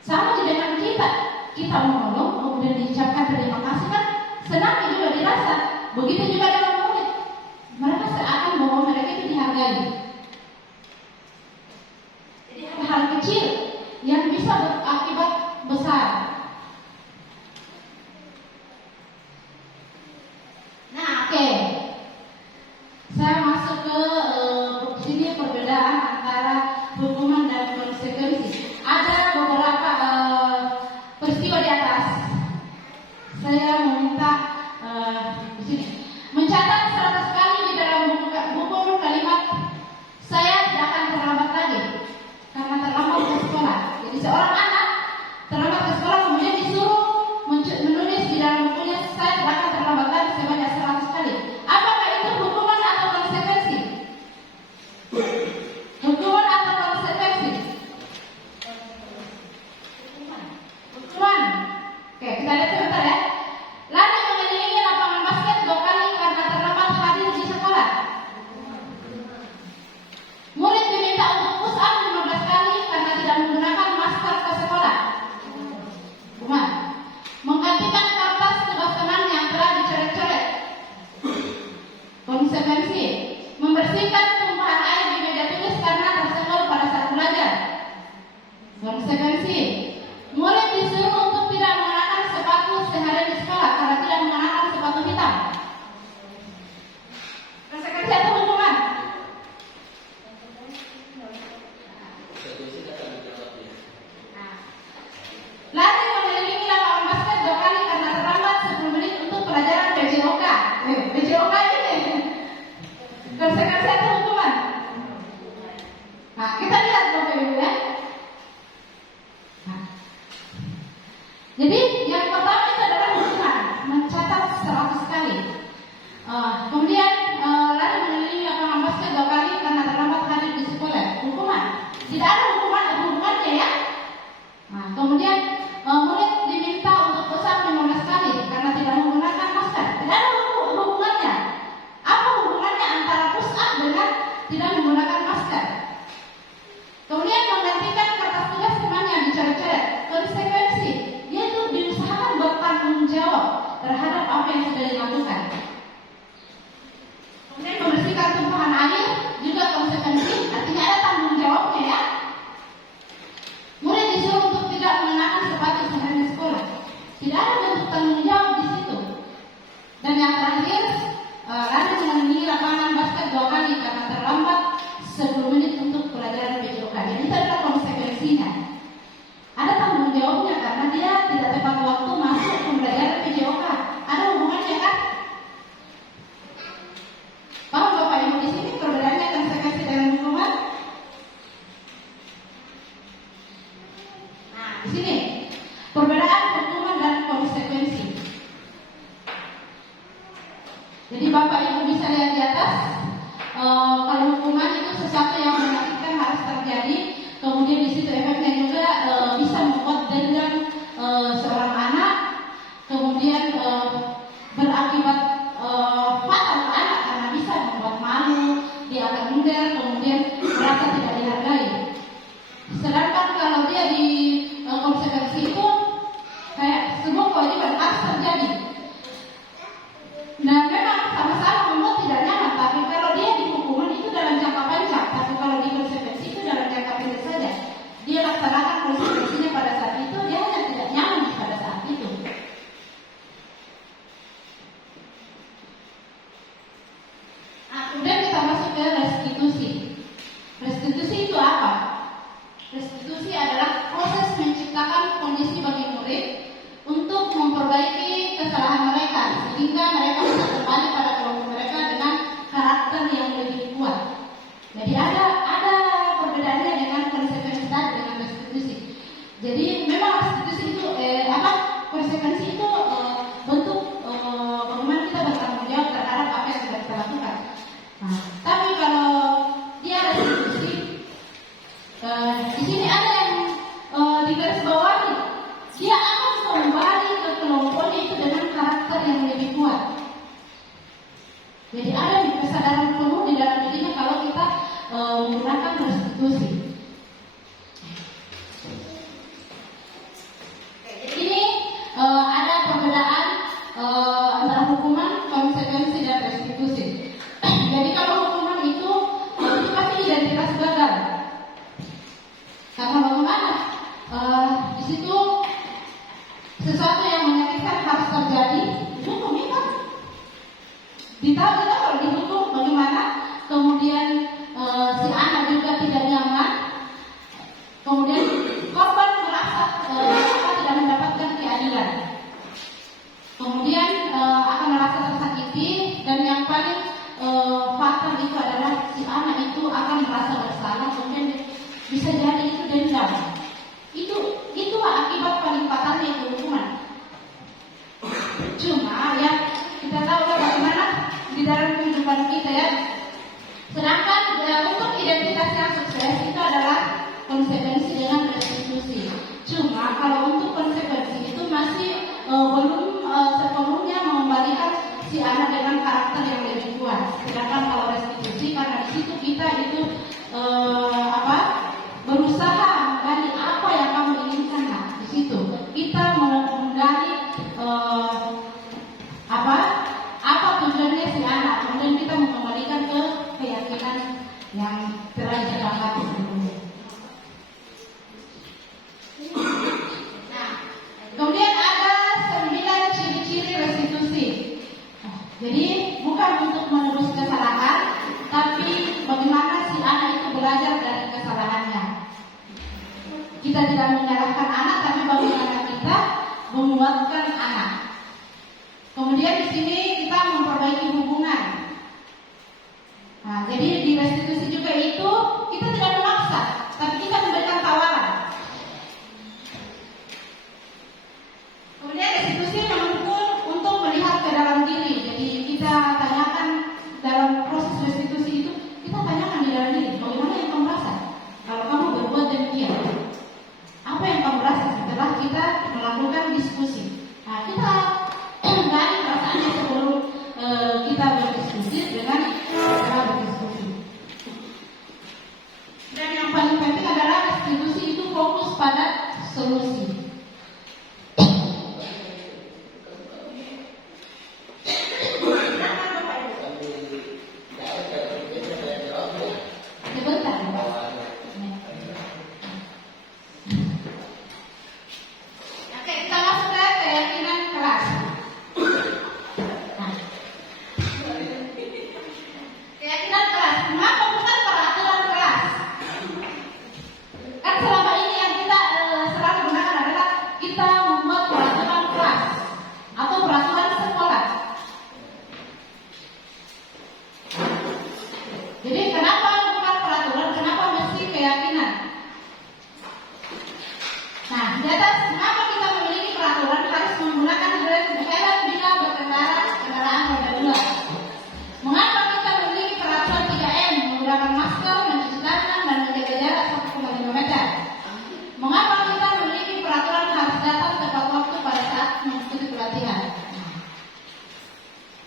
Sama dengan kita menolong kemudian diucapkan terima kasih, kan senang juga dirasa. Begitu juga dengan murid, mereka seakan bahwa mereka itu dihargai. Jadi hal kecil yang bisa berakibat besar. Nah, oke. Saya masuk ke sini perbedaan antara hukuman dan konsekuensi. Ada beberapa peristiwa di atas. Saya meminta di sini mencatat 100 kali di dalam buku kalimat saya tidak akan terlambat lagi karena terlambat ke sekolah. Jadi seorang anak terlambat ke sekolah kemudian disuruh menulis di dalam bukunya saya tidak akan terlambat lagi sebanyak 100 kali. Apakah itu hukuman atau konsekuensi? Hukuman atau konsekuensi? Hukuman. Konsekuensi atau hukuman? Nah, kita lihat Bapak Ibu ya. Nah, jadi yang pertama itu adalah hukuman, mencatat 100 kali. Kemudian lari mengelilingi lapangan basket 2 kali karena terlambat hadir di sekolah. Hukuman. Tidak ada hukumannya ya. Nah, kemudian murid diminta untuk push-up 15 kali karena tidak menggunakan masker. Tidak ada hubungannya. Apa hubungannya antara push-up dengan tidak menggunakan masker? Kemudian menggantikan kertas tugas temannya dicoret-coret. Konsekuensi, dia itu diusahakan bertanggung jawab terhadap apa yang sudah dilakukan. Kemudian membersihkan tumpahan air juga konsekuensi, artinya ada tanggung jawabnya ya. Murid disuruh untuk tidak mengenakan sepatu sehari sekolah. Tidak ada bentuk tanggung jawab di situ. Dan yang terakhir, lari mengelilingi lapangan basket 2 kali karena terlambat 10 menit untuk pelajaran PJOK. Jadi itu adalah konsekuensinya. Ada tanggung jawabnya karena dia tidak tepat waktu masuk pembelajaran PJOK. Ada hubungannya kan? Paham Bapak Ibu di sini perbedaannya konsekuensi dengan hukuman? Nah, di sini perbedaan hukuman dan konsekuensi. Jadi Bapak Ibu bisa lihat di atas, kalau hukuman itu sesuatu yang menyakitkan harus terjadi, kemudian di situ efeknya juga bisa membuat dendam seorang anak, kemudian berakibat fatal ke anak karena bisa membuat malu, dia akan minder, kemudian merasa tidak dihargai. Sedangkan kalau dia di konsekuensi itu kayak sebuah kewajiban harus terjadi. Nah, memang sama-sama membuat tidak nyaman, tapi kalau dia di hukuman itu dalam jangka panjang, tapi kalau di konsekuensi itu dalam jangka pendek saja. Dia laksanakan konsekuensinya pada saat itu, dia hanya tidak nyaman pada saat itu. Nah, kemudian kita masuk ke restitusi. Restitusi itu apa? Restitusi adalah proses menciptakan kondisi bagi murid untuk memperbaiki kesalahan mereka sehingga mereka bisa kembali pada kelompok mereka dengan karakter yang lebih kuat. Jadi ada perbedaannya dengan konsekuensi tadi dengan restitusi. Jadi memang restitusi itu konsekuensi itu bentuk bagaimana kita bertanggung jawab terhadap apa yang sudah kita lakukan. Nah, tapi kalau dia restitusi, di sini ada yang digarisbawahi. Dia akan kembali ke kelompoknya itu dengan karakter yang lebih kuat. Jadi ada kesadaran penuh di dalam dirinya kalau kita menggunakan restitusi. Jadi ini ada perbedaan antara hukuman, konsekuensi dan restitusi. Jadi kalau hukuman itu pasti identitas gagal. Karena bagaimana? Di situ sesuatu yang menyakitkan harus terjadi, hukum itu. Kita kalau dihukum bagaimana? Kemudian si anak juga tidak nyaman. Kemudian korban merasa tidak mendapatkan keadilan. Kemudian akan merasa tersakiti dan yang paling fatal itu adalah si anak itu akan merasa bersalah. Kemudian bisa jadi itu dendam. Itulah akibat paling fatalnya itu hukuman. Cuma ya kita tahu bagaimana di dalam kehidupan kita ya. Sedangkan untuk identitas yang sukses itu adalah konsekuensi dengan restitusi. Cuma kalau untuk konsekuensi itu masih belum sepenuhnya mengembalikan si anak dengan karakter yang lebih kuat. Sedangkan kalau restitusi karena di situ kita itu berusaha menggali apa yang kamu inginkan. Nah, di situ kita menggali apa tujuannya si anak, kemudian kita mengembalikan ke keyakinan yang telah disepakati sebelumnya. Nah, kemudian ada 9 ciri-ciri restitusi. Jadi bukan untuk menebus kesalahan, tapi bagaimana si anak itu belajar dari kesalahannya. Kita tidak menyalahkan anak, tapi bagaimana kita menguatkan anak. Kemudian di sini kita memperbaiki hubungan. Nah, Kemudian restitusi menuntut untuk melihat ke dalam diri. Jadi kita tanyakan dalam proses restitusi itu, kita tanyakan di dalam diri, bagaimana yang kamu rasa kalau kamu berbuat demikian? Apa yang kamu rasa setelah kita melakukan diskusi? Nah, kita gali perasaannya sebelum kita berdiskusi dengan cara berdiskusi. Dan yang paling penting adalah restitusi itu fokus pada solusi. Sebentar, Pak. Oke, kita masuk ke keyakinan kelas. Nah, keyakinan kelas, mengapa bukan peraturan kelas? Kan selama ini yang kita selalu gunakan adalah kita membuat peraturan kelas atau peraturan sekolah. Jadi kenapa bukan peraturan? Kenapa mesti keyakinan? Nah, di atas kenapa kita memiliki peraturan harus menggunakan helm bila berkendara kendaraan roda 2? Mengapa kita memiliki peraturan 3M, menggunakan masker, mencuci tangan, dan menjaga jarak 1,5 meter? Mengapa kita memiliki peraturan harus datang tepat waktu pada saat mengikuti pelatihan?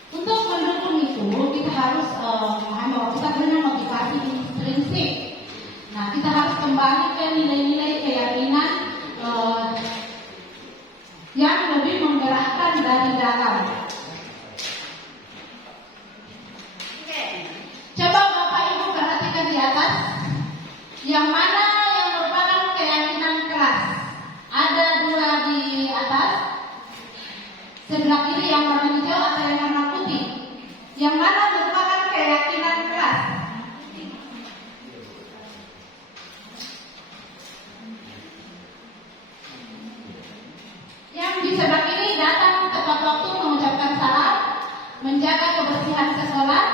Untuk mendukung itu, kita harus memahami bahwa kita punya motivasi intrinsik. Nah, kita harus kembali ke nilai-nilai keyakinan yang lebih menggerakkan dari dalam. Oke. Coba Bapak Ibu perhatikan di atas, yang mana yang merupakan keyakinan keras. Ada dua di atas, sebelah kiri yang warna hijau atau yang warna putih. Yang mana merupakan keyakinan keras? Yang di sebelah kiri datang tepat waktu mengucapkan salam, menjaga kebersihan sekolah,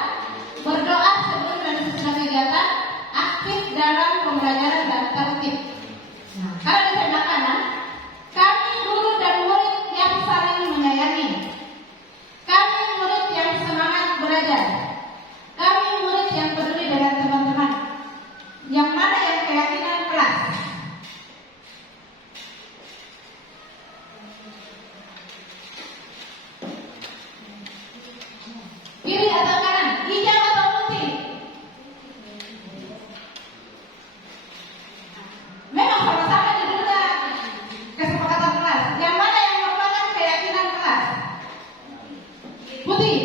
berdoa sebelum dan sesudah kegiatan, aktif dalam pembelajaran dan tertib. Nah, kalau di sebelah kanan, kami guru dan murid yang saling menyayangi. Kami murid yang semangat belajar. Kami murid yang peduli dengan teman-teman. Yang mana yang keyakinan kelas? Kiri atau kanan? Hijau atau putih? Memang sama-sama di dunia kesepakatan kelas. Yang mana yang merupakan keyakinan kelas? Putih.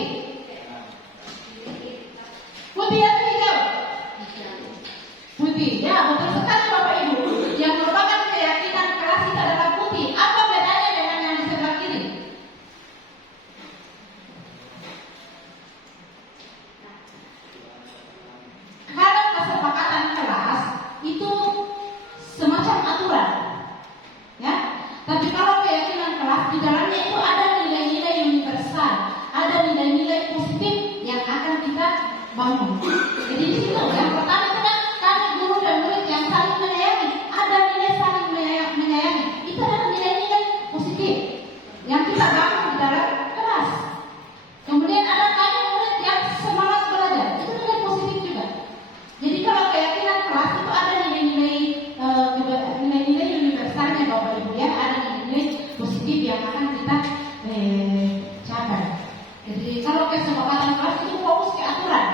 Putih atau hijau? Putih. Ya, betul sekali Bapak Ibu. Yang merupakan keyakinan kelas itu adalah putih. Apa bedanya dengan yang di sebelah kiri? Kalau kesepakatan kelas itu semacam aturan, ya. Tapi kalau keyakinan kelas di dalamnya itu ada nilai-nilai universal, ada nilai-nilai positif yang akan kita bangun. Jadi di situ yang pertama itu kan kami guru dan murid yang saling menyayangi, ada nilai saling menyayangi. Itu adalah nilai-nilai positif yang kita bangun di dalam kelas. Kemudian ada kami murid yang semangat belajar, itu nilai positif juga. Jadi kalau keyakinan kelas itu ada nilai-nilai universalnya Bapak Ibu ya, ada nilai-nilai positif yang akan kita capai. Jadi kalau kesepakatan kelas itu fokus ke aturan.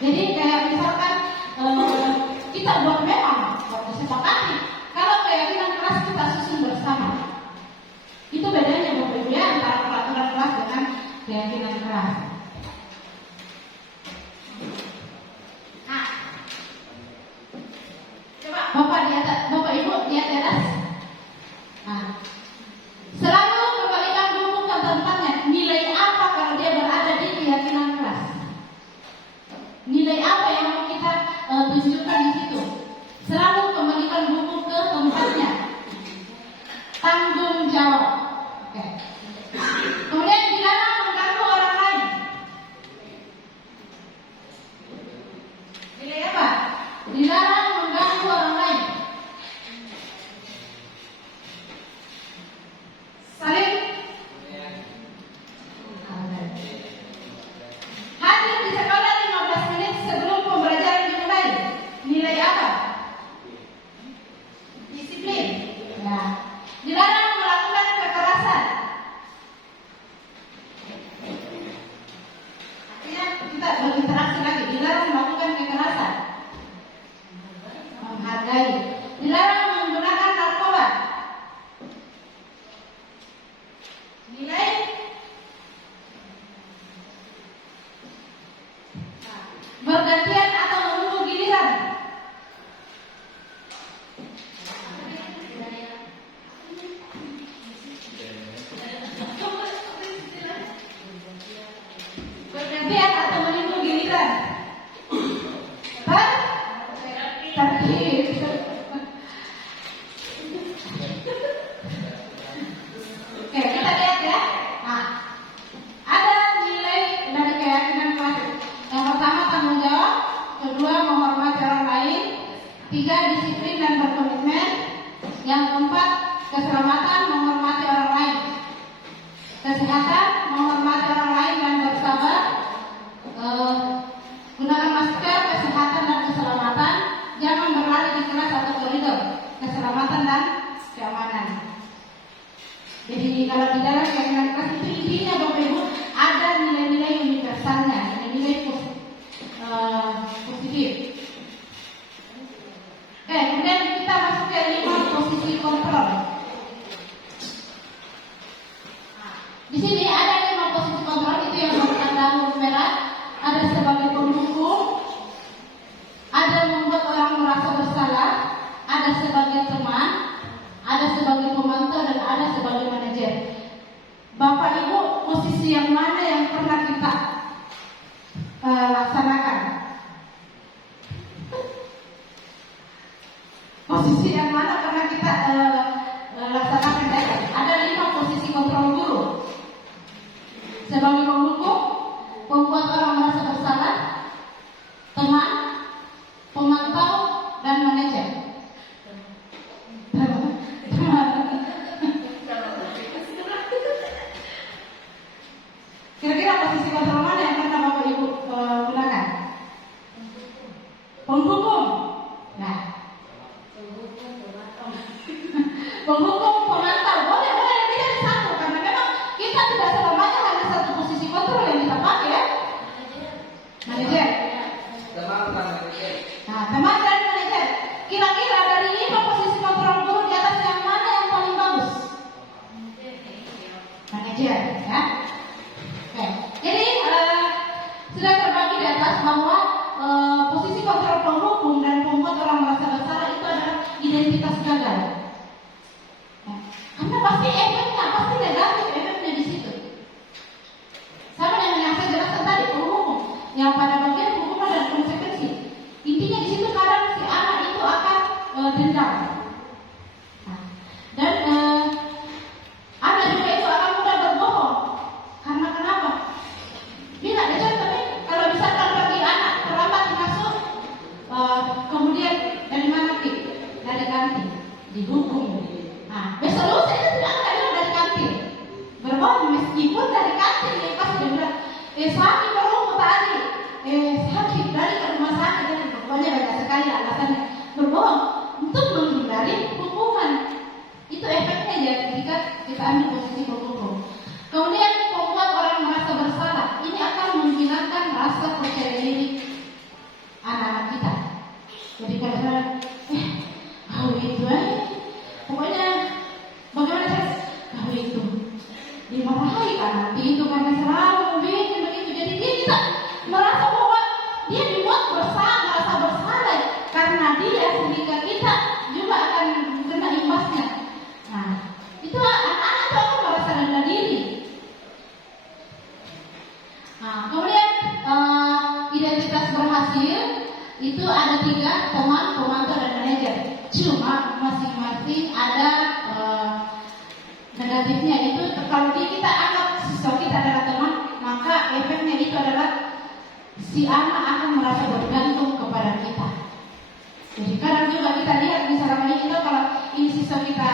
Jadi kayak misalkan kita buat memang disepakati. Kalau keyakinan kelas kita susun bersama. Itu bedanya Bapak Ibu ya antara peraturan kelas dengan keyakinan kelas. Nah, coba Bapak di atas, Bapak Ibu lihat di atas. Nah, selalu kembalikan buku ke tempatnya. Nilai apa kalau dia berada di keyakinan kelas? Nilai apa yang mau kita tunjukkan di situ? Selalu kembalikan buku ke tempatnya. Tanggung jawab. Oke. Kemudian dilarang mengganggu orang lain. Nilai apa? Dilarang mengganggu orang lain. nilai bergantian atau menunggu giliran. Bergantian atau menunggu giliran. Tertib. Oke, kita lihat ya. Nah, ada nilai dari keyakinan klasik. Yang pertama tanggung jawab, kedua menghormati orang lain, tiga disiplin dan berkomitmen, yang keempat keselamatan menghormati orang lain, kesehatan menghormati orang lain dan bersabar, gunakan masker, kesehatan dan keselamatan, jangan berlari di kelas atau koridor, keselamatan dan keamanan. Jadi kalau di dalam keyakinan kelas itu intinya Bapak Ibu ada nilai-nilai universalnya, nilai-nilai positif. Oke, kemudian kita masuk ke 5 posisi kontrol. Di sini ada 5 posisi kontrol itu yang bertanda huruf merah. Ada sebagai pendukung, ada membuat orang merasa bersalah, ada sebagai teman, ada sebagai pemantau dan ada sebagai manajer. Bapak Ibu, posisi yang mana yang pernah kita laksanakan? Posisi yang mana pernah kita laksanakan? Ada 5 posisi kontrol guru. Sebagai pendukung, membuat orang merasa bersalah, teman, pemantau dan manajer. Kira-kira posisi kontrol mana yang pernah Bapak Ibu gunakan? Pendukung. Nah, pendukung, pemantau, boleh lebih dari satu karena memang kita tidak selamanya hanya satu posisi kontrol yang kita pakai ya. Manajer. Nah, teman dan manajer. Kira-kira dari 5 posisi kontrol guru di atas yang mana yang paling bagus? Manajer, ya. Oke. Jadi sudah terbagi di atas bahwa posisi kontrol pendukung dan membuat orang merasa bersalah itu adalah identitas gagal. Nah, karena pasti efeknya pasti negatif efeknya di situ. Sama dengan yang saya jelaskan tadi penghukum yang pada bagian hukuman dan konsekuensi. Intinya di situ kadang si anak itu akan dendam. Nah, dan anak juga itu akan mudah berbohong. Karena kenapa? Bila ada contoh nih, kalau misalkan bagi anak terlambat masuk, kemudian dari mana Ki? Dari kantin, dihukum. Nah, besok lusa itu tidak akan bilang dari kantin. Berbohong meskipun dari kantin yang pasti dia bilang, sakit berumur tadi, sakit dari rumah sakit dan pokoknya banyak sekali alasannya. Berbohong untuk menghindari hukuman. Itu efeknya ya ketika kita ambil posisi pendukung. Kemudian membuat orang merasa bersalah. Ini akan menghilangkan rasa percaya diri anak-anak kita. Jadi kalau kau itu pokoknya bagaimana cara kau itu dimarahi karena itu karena selalu begitu. Jadi dia tidak merasa bahwa dia dibuat merasa bersalah karena dia sehingga kita juga akan kena imbasnya. Nah, itu anak-anak itu akan merasa rendah diri. Nah, kemudian identitas berhasil itu ada 3, teman, pemantau dan manajer. Cuma masing-masing ada negatifnya. Itu kalau kita anggap siswa kita adalah teman, maka efeknya itu adalah si anak akan merasa bergantung kepada kita. Jadi kadang juga kita lihat di selama ini kita kalau ini siswa kita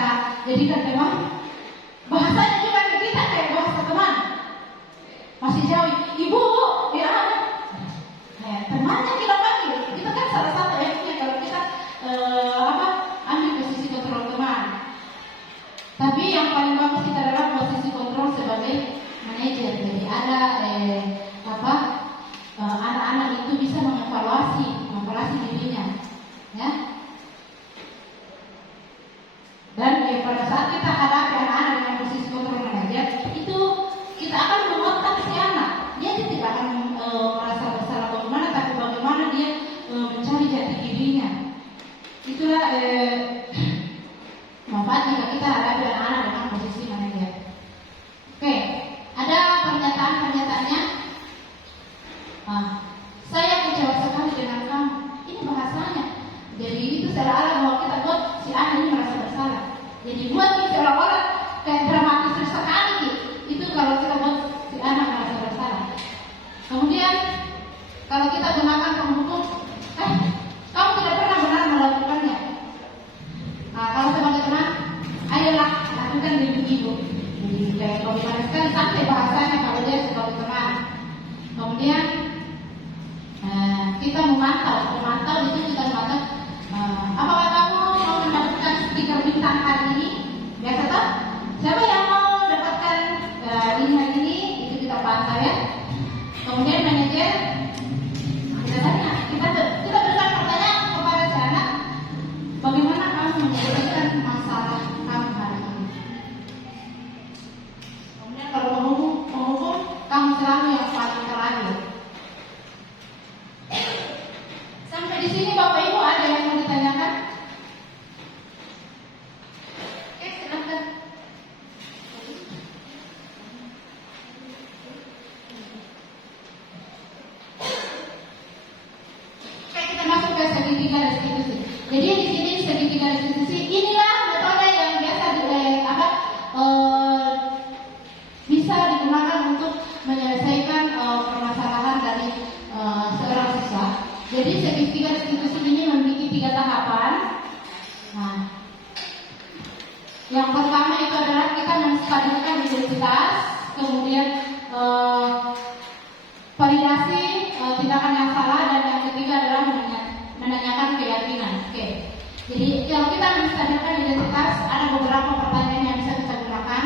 jadikan teman, bahasanya juga ke kita kayak bahasa teman. Masih jauh, ibu, ya kayak temannya kita panggil. Itu kan salah satu efeknya kalau kita ambil posisi kontrol teman. Tapi yang paling bagus kita adalah posisi kontrol sebagai manajer. Jadi ada anak-anak itu bisa mengevaluasi dirinya, ya. Dan pada saat kita hadapi anak-anak dengan posisi kontrol manajer, itu dari ibu. Jadi kayak kalau kan sampai bahasanya kalau dia sebagai teman. Kemudian kita memantau itu kita memantau apakah kamu mau mendapatkan stiker bintang hari ini? Biasa toh? Siapa yang mau dapatkan ini hari ini? Itu kita pantau ya. Kemudian manajer kita tanya, kita berikan pertanyaan kepada si anak, bagaimana kamu menyelesaikan masalah kamu hari ini? Kemudian kalau penghukum kamu selalu yang paling terakhir. Sampai di sini Bapak Ibu ada yang mau ditanyakan? Oke, silakan. Oke, kita masuk ke segitiga restitusi. Jadi di sini segitiga restitusi inilah metode yang biasa bisa digunakan untuk menyelesaikan permasalahan dari seorang siswa. Jadi segitiga restitusi ini memiliki 3 tahapan. Nah, yang pertama itu adalah kita menstabilkan identitas, kemudian validasi tindakan yang salah, dan yang ketiga adalah menanyakan keyakinan. Oke. Jadi kalau kita menstabilkan identitas, ada beberapa pertanyaan yang bisa kita gunakan.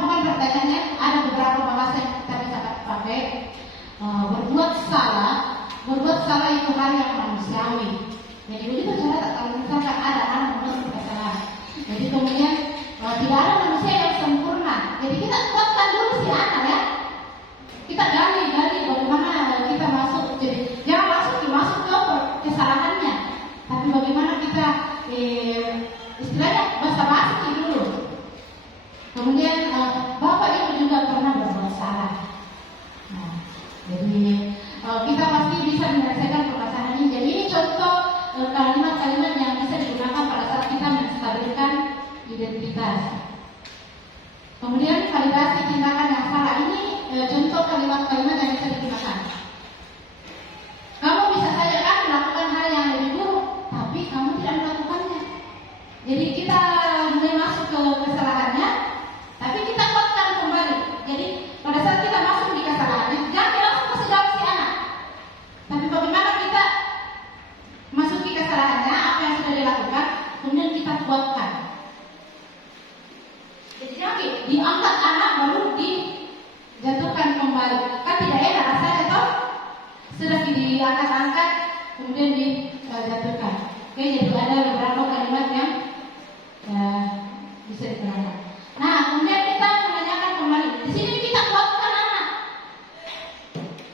Bukan pertanyaannya, ada beberapa bahasa yang kita bisa pakai. Berbuat salah itu hal yang manusiawi. Jadi begitu cara kalau misalkan ada anak membuat kesalahan. Jadi kemudian tidak ada manusia yang sempurna. Jadi kita kuatkan dulu si anak ya. Kita gali bagaimana kita masuk. Jadi jangan masuk ke kesalahannya. Tapi bagaimana kita istilahnya basa-basi dulu. Kemudian Bapak Ibu juga pernah berbuat salah. Nah, jadi kita pasti bisa menyelesaikan permasalahan ini. Jadi ini contoh kalimat-kalimat yang bisa digunakan pada saat kita menstabilkan identitas. Kemudian validasi tindakan yang salah, ini contoh kalimat-kalimat yang bisa digunakan. Kamu bisa saja kan melakukan hal yang lebih buruk, tapi kamu tidak melakukannya. Jadi kita mulai masuk ke kesalahannya, tapi kita kuatkan kembali. Jadi pada saat kita masuk di kesalahannya, jangan langsung kasih jawab si anak. Tapi bagaimana kita masuki kesalahannya, apa yang sudah dilakukan, kemudian kita kuatkan. Jadi jangan diangkat anak baru dijatuhkan kembali. Kan tidak enak rasanya toh? Sudah diangkat-angkat, kemudian dijatuhkan. Oke, jadi ada beberapa kalimat yang bisa digunakan. Nah, kemudian kita menanyakan kembali. Di sini kita kuatkan anak,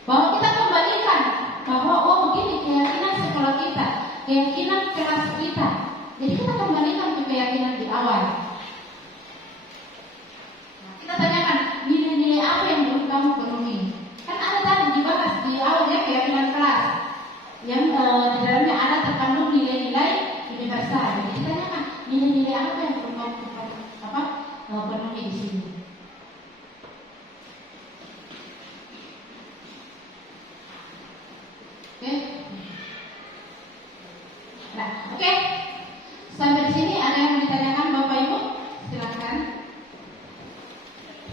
bahwa kita kembalikan bahwa begini keyakinan sekolah kita, keyakinan kelas kita. Jadi kita kembalikan ke keyakinan di awal. Nah, kita tanyakan nilai-nilai apa yang belum kamu penuhi. Kan ada tadi dibahas di awal ya, keyakinan kelas yang di dalamnya ada terkandung nilai-nilai universal. Jadi kita tanyakan nilai-nilai apa yang belum kamu penuhi di sini. Oke. Nah, oke. Sampai di sini ada yang ditanyakan Bapak Ibu? Silakan.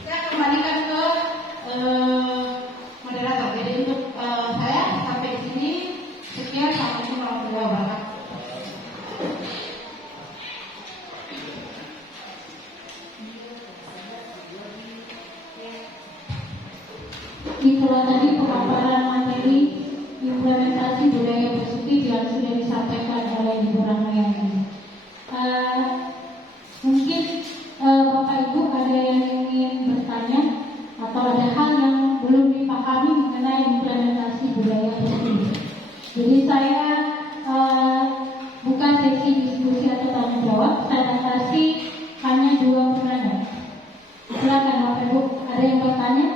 Saya kembalikan ke moderator. Jadi untuk saya sampai di sini sekian. Assalamualaikum warahmatullahi wabarakatuh. Itulah tadi pemaparan materi implementasi budaya positif yang sudah disampaikan oleh Ibu Rahmayani. Mungkin Bapak Ibu ada yang ingin bertanya atau ada hal yang belum dipahami mengenai implementasi budaya positif. Jadi saya bukan sesi diskusi atau tanya jawab, saya kasih hanya 2 pertanyaan. Silakan Bapak Ibu, ada yang bertanya?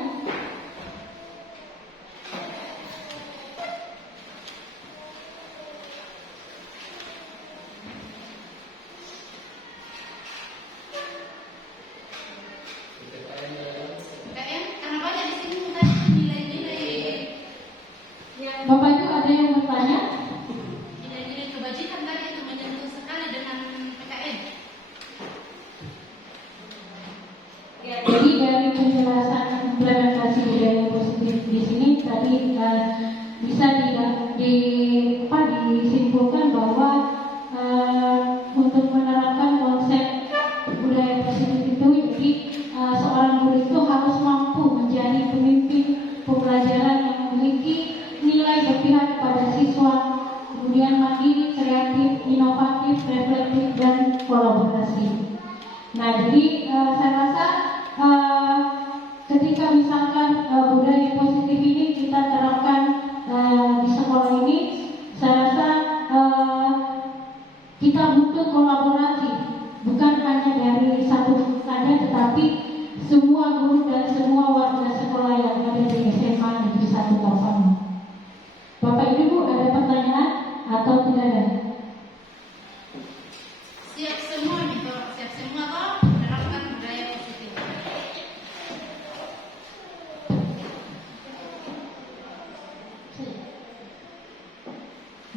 Jadi dari penjelasan implementasi budaya positif di sini tadi bisa disimpulkan bahwa untuk menerapkan konsep budaya positif itu, jadi seorang guru itu harus mampu menjadi pemimpin pembelajaran yang memiliki nilai berpihak kepada siswa, kemudian mandiri, kreatif, inovatif, reflektif, dan kolaborasi. Nah, jadi saya rasa ketika misalkan budaya positif ini kita terapkan di sekolah ini, saya rasa kita butuh kolaborasi, bukan hanya dari satu saja, tetapi semua guru dan semua warga sekolah yang ada di SMA Negeri 1 Tapanuli. Bapak Ibu ada pertanyaan atau tidak ada? Siap semua nih, Pak. Siap semua toh menerapkan budaya positif.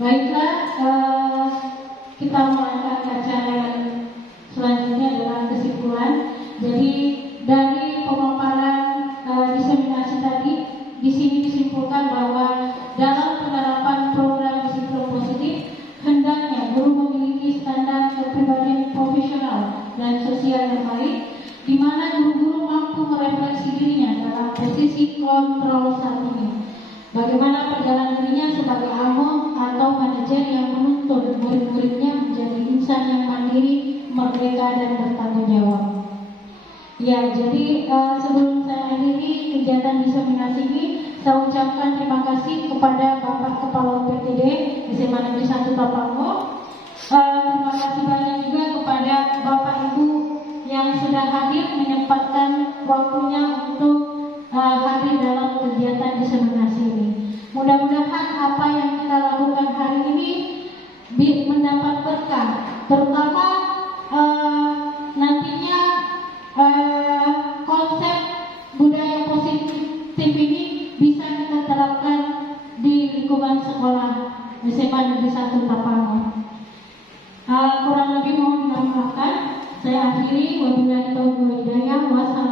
Baiklah, kita melangkah ke acara yang selanjutnya adalah kesimpulan. Jadi dari pemaparan diseminasi tadi, di sini disimpulkan bahwa dalam penerapan program disiplin positif, hendaknya guru memiliki standar kepribadian profesional dan sosial yang baik, di mana guru-guru mampu merefleksi dirinya dalam posisi kontrol saat ini. Bagaimana perjalanan dirinya sebagai almo atau manajer yang menuntun murid-muridnya menjadi insan yang mandiri, merdeka, dan bertanggung jawab. Ya, jadi sebelum saya akhiri kegiatan diseminasi ini, saya ucapkan terima kasih kepada Bapak Kepala UPTD SMA Negeri 1 Tapanuli. Terima kasih banyak juga kepada Bapak Ibu yang sudah hadir menyempatkan waktunya untuk hadir dalam kegiatan diseminasi ini. Mudah-mudahan apa yang kita lakukan hari ini mendapat berkah, terutama nantinya konsep budaya positif ini bisa kita terapkan di lingkungan sekolah SMA Negeri 1 Tapanuli. Kurang lebih mohon dimaafkan. Saya akhiri, wabillahi taufiq wal hidayah. Wassalamualaikum